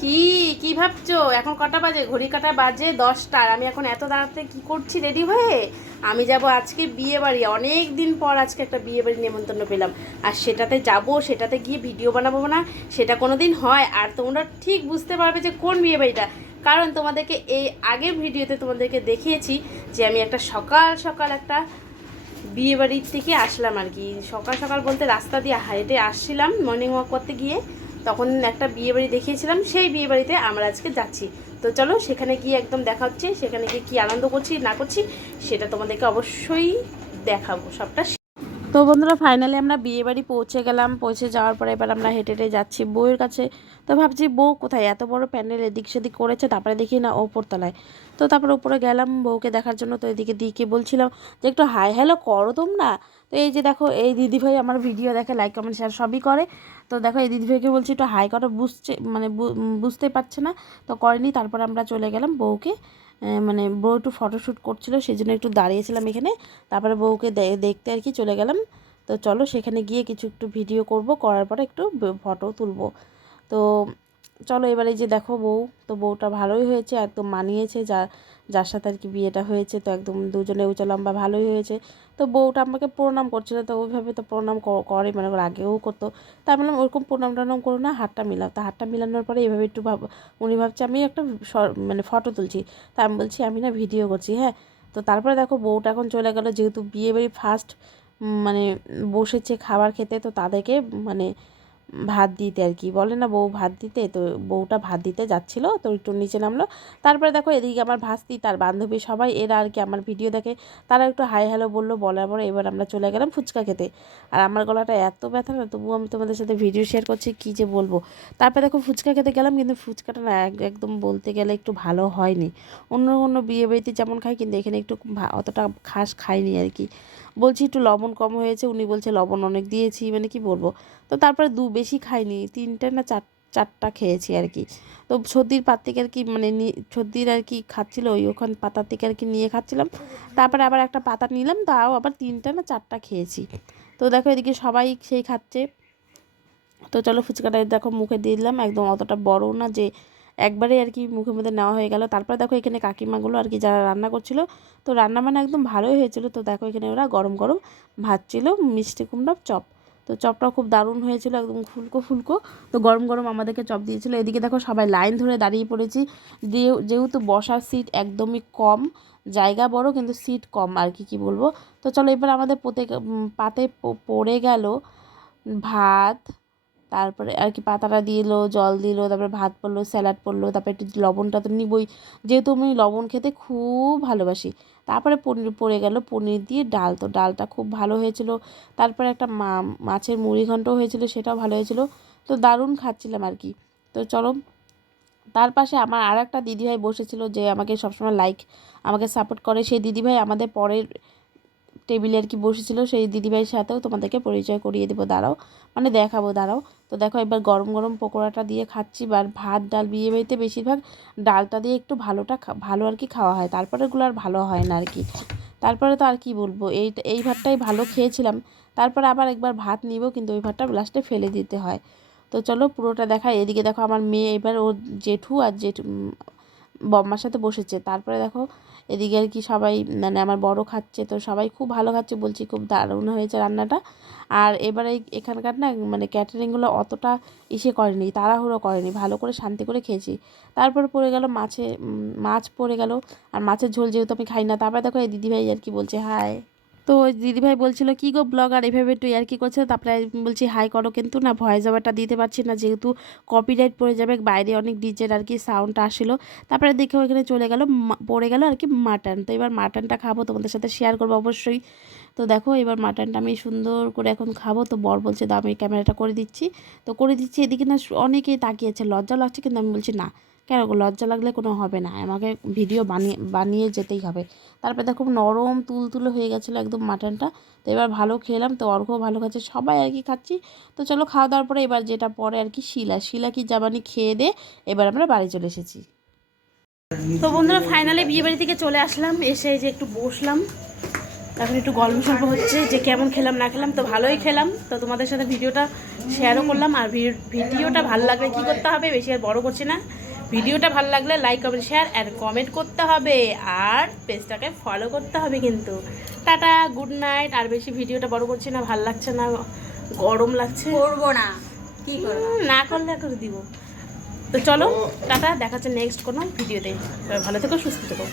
কি? কি ভাবছ? এখন কটা বাজে? ঘড়ি কাটা বাজে? দশটার আমি এখন এত তাড়াতাড়ি কি করছি রেডি হয়ে? আমি যাব আজকে বিয়ে বাড়ি অনেক দিন পর আজকে একটা বিয়ে বাড়ি নেমন্তন্ন পেলাম। আর সেটাতে যাব, সেটাতে গিয়ে ভিডিও বানাবো না, সেটা কোনো দিন হয়। আর তোমরা ঠিক বুঝতে পারবে যে কোন বিয়ে বাড়িটা কারণ তোমাদেরকে এই আগের ভিডিওতে তোমাদেরকে দেখিয়েছি যে আমি একটা সকাল সকাল একটা বিয়ে বাড়ির থেকে আসলাম আর কি। সকাল সকাল বলতে রাস্তা দিয়ে হেঁটে আসছিলাম মর্নিং ওয়াক করতে গিয়ে। তখন একটা বিয়ে বাড়ি দেখিয়েছিলাম, সেই বিয়ে বাড়িতে আমরা আজকে যাচ্ছি। তো চলো, সেখানে গিয়ে একদম দেখা হচ্ছে, সেখানে গিয়ে কী আনন্দ করছি, না করছি, সেটা তোমাদেরকে অবশ্যই দেখাবো সবটা। তো বন্ধুরা ফাইনালি আমরা বিয়ে বাড়ি পৌঁছে গেলাম। পৌঁছে যাওয়ার পরে এবার আমরা হেঁটে হেঁটে যাচ্ছি বউয়ের কাছে। তো ভাবছি, বউ কোথায়? এত বড় প্যান্ডেল, এদিক সেদিক করেছে, তারপরে দেখি না ওপরতলায় তো তারপরে উপরে গেলাম, বউকে দেখার জন্য। তো এদিকে দিকে বলছিলাম যে, একটু হাই হ্যালো করো তোমরা। তো এই যে দেখো, এই দিদিভাই আমার ভিডিও দেখে লাইক কমেন্ট শেয়ার সবই করে। তো দেখো, এই দিদিভাইকে বলছি, একটু হাই করো। বুঝছে মানে বুঝতে পারছে না। তো করেনি, তারপর আমরা চলে গেলাম বউকে। মানে বউ একটু ফটোশ্যুট করছিল সেই জন্য একটু দাঁড়িয়েছিলাম এখানে। তারপরে বউকে দেখতে আর কি চলে গেলাম। তো চলো সেখানে গিয়ে কিছু একটু ভিডিও করব, করার পরে একটু ফটো তুলবো। তো চলো এবারে যে দেখো বউ, তো বউটা ভালোই হয়েছে, একদম মানিয়েছে, যা, যার সাথে আর কি বিয়েটা হয়েছে, তো একদম দুজনে উঁচা লম্বা ভালোই হয়েছে। তো বউটা আমাকে প্রণাম করছিল, তো ওইভাবে তো প্রণাম করে মানে আগেও করতো। তাই বললাম, ওরকম প্রণাম টনাম করো না, হাতটা মিলাও। তা হাতটা মিলানোর পরে এভাবে একটু ভাব, উনি ভাবছে, আমি একটা মানে ফটো তুলছি। তা আমি বলছি, আমি না ভিডিও করছি। হ্যাঁ তো তারপরে দেখো বউটা এখন চলে গেল, যেহেতু বিয়ে বাড়ি ফার্স্ট মানে বসেছে খাবার খেতে, তো তাদেরকে মানে ভাত দিতে আর কি। বলে না, বউ ভাত দিতে? তো বউটা ভাত দিতে যাচ্ছিল, তো একটু নিচে নামলো। তারপরে দেখো এদিকে আমার ভাস্তি, তার বান্ধবী সবাই, এরা আর কি আমার ভিডিও দেখে। তারা একটু হাই হ্যালো বলল, বলার পরে এবার আমরা চলে গেলাম ফুচকা খেতে। আর আমার গলাটা এত ব্যথা না, তবুও আমি তোমাদের সাথে ভিডিও শেয়ার করছি, কী যে বলব। তারপরে দেখো ফুচকা খেতে গেলাম, কিন্তু ফুচকাটা না এক- একদম বলতে গেলে একটু ভালো হয়নি। অন্য অন্য বিয়ে বাড়িতে যেমন খাই, কিন্তু এখানে একটু অতটা খাস খাইনি আর কি। বলছি একটু লবণ কম হয়েছে, উনি বলছে লবণ অনেক দিয়েছি মানে কি বলব? তো তারপরে দু বেশি খাইনি, তিনটে না চার, চারটা খেয়েছি আর কি। তো সর্দির পাত থেকে আর কি মানে সর্দির আর কি খাচ্ছিল, ওই ওখান পাতার থেকে আর কি নিয়ে খাচ্ছিলাম। তারপরে আবার একটা পাতা নিলাম, তাও আবার তিনটা না চারটা খেয়েছি। তো দেখো এদিকে সবাই সেই খাচ্ছে। তো চলো ফুচকাটা দেখো মুখে দিয়ে দিলাম, একদম অতটা বড় না যে একবারে আর কি মুখের মধ্যে নেওয়া হয়ে গেল। তারপরে দেখো এখানে কাকিমাগুলো আর কি যারা রান্না করছিল, তো রান্না মানে একদম ভালোই হয়েছিল। তো দেখো এখানে ওরা গরম গরম ভাত ছিল, মিষ্টি কুমড়ার চপ। তো চপটা খুব দারুণ হয়েছিল, একদম ফুলকো ফুলকো। তো গরম গরম আমাদেরকে চপ দিয়েছিল। এদিকে দেখো সবাই লাইন ধরে দাঁড়িয়ে পড়েছি। যেহেতু বসার সিট একদমই কম, জায়গা বড়, কিন্তু সিট কম আর কি কি বলব? তো চলো এবার আমাদের পোতে পাতে পড়ে গেল ভাত তারপরে আর কি পাতাটা দিলো, জল দিলো, তারপরে ভাত পড়ল, স্যালাড পড়ল, তারপরে একটু লবণটা তো নিবই। যেহেতু আমি লবণ খেতে খুব ভালোবাসি, তারপরে পনির পড়ে গেল, পনির দিয়ে ডাল। তো ডালটা খুব ভালো হয়েছিল। তারপরে একটা মা, মাছের মুড়ি ঘন্ট হয়েছিল, সেটাও ভালো হয়েছিল। তো দারুণ খাচ্ছিলাম আর কি। তো চলো, তার পাশে আমার আর একটা দিদিভাই বসেছিল যে আমাকে সবসময় লাইক আমাকে সাপোর্ট করে। সেই দিদিভাই আমাদের পরের টেবিলে আর কি বসেছিল, সেই দিদিভাইয়ের সাথেও তোমাদেরকে পরিচয় করিয়ে দেবো। দাঁড়াও মানে দেখাবো, দাঁড়াও। তো দেখো এবার গরম গরম পকোড়াটা দিয়ে খাচ্ছি আর ভাত, ডাল, বিয়ে বাড়িতে বেশিরভাগ ডালটা দিয়ে একটু ভালোটা ভালো আর কি খাওয়া হয়। তারপরে এগুলো আর ভালো হয় না আর কি। তারপরে তো আর কি বলব, এই এই ভাতটাই ভালো খেয়েছিলাম। তারপরে আবার একবার ভাত নিব, কিন্তু ওই ভাতটা লাস্টে ফেলে দিতে হয়। তো চলো, পুরোটা দেখা এদিকে দেখো, আমার মেয়ে এবার ওর জেঠু আর জেঠু বম্মার সাথে বসেছে। তারপরে দেখো এদিকে আর কি সবাই মানে আমার বড় খাচ্ছে, তো সবাই খুব ভালো খাচ্ছে বলছি, খুব দারুণ হয়েছে রান্নাটা। আর এবারে এখানকার না মানে ক্যাটারিংগুলো অতটা ইসে করেনি, তাড়াহুড়ো করেনি, ভালো করে শান্তি করে খেয়েছি। তারপর পড়ে গেল মাছে মাছ পড়ে গেল, আর মাছের ঝোল যেহেতু আমি খাই না, তারপরে দেখো এই দিদিভাই আর কি বলছে হাই তো দিদিভাই বলছিল, কি গো ব্লগার এভাবে একটু আর কি করছে তারপরে বলছি, হাই করো কিন্তু না ভয়েস ওভারটা দিতে পারছি না, যেহেতু কপিরাইট পড়ে যাবে, বাইরে অনেক ডিজের আর কি সাউন্ডটা আসছিল তারপরে দেখে ওইখানে চলে গেল পড়ে গেল আর কি মাটন তো এবার মাটনটা খাব, তোমাদের সাথে শেয়ার করব অবশ্যই। তো দেখো, এবার মাটনটা আমি সুন্দর করে এখন খাব। তো বর বলছে, দাও, আমি ক্যামেরাটা করে দিচ্ছি। তো করে দিচ্ছি, এদিকে না অনেকেই তাকিয়েছে লজ্জা লাগছে, কিন্তু আমি বলছি, না কেন লজ্জা লাগলে কোনো হবে না। আমাকে ভিডিও বানিয়ে বানিয়ে যেতেই হবে। তারপরে দেখো নরম তুলতুলে হয়ে গেছিল একদম মাটনটা তো এবার ভালো খেলাম, তো অর্ঘও ভালো খাচ্ছে, সবাই আর কি খাচ্ছি। তো চলো খাওয়া দাওয়ার পরে এবার যেটা পরে আর কি শিলা। শিলা কি জাবানি খেয়ে দে, এবার আমরা বাড়ি চলে এসেছি। তো বন্ধুরা ফাইনালি বিয়ে বাড়ি থেকে চলে আসলাম, এসে যে একটু বসলাম। এখন একটু গল্প সল্প হচ্ছে যে কেমন খেলাম, না খেলাম, তো ভালোই খেলাম। তো তোমাদের সাথে ভিডিওটা শেয়ারও করলাম, আর ভিডিওটা ভালো লাগলে কী করতে হবে, বেশি আর বড় করছি না। ভিডিওটা ভালো লাগলে like comment share and comment করতে হবে। আর পেজটাকে ফলো করতে হবে কিন্তু। টাটা গুড নাইট আর বেশি ভিডিওটা বড় করছে না ভালো লাগছে না গরম লাগছে। করব না। কি করব? না করলে করে দিব? তো চলো টাটা দেখাচ্ছে নেক্সট কোনো ভিডিওতে। ভালো থেকো সুস্থ থেকো।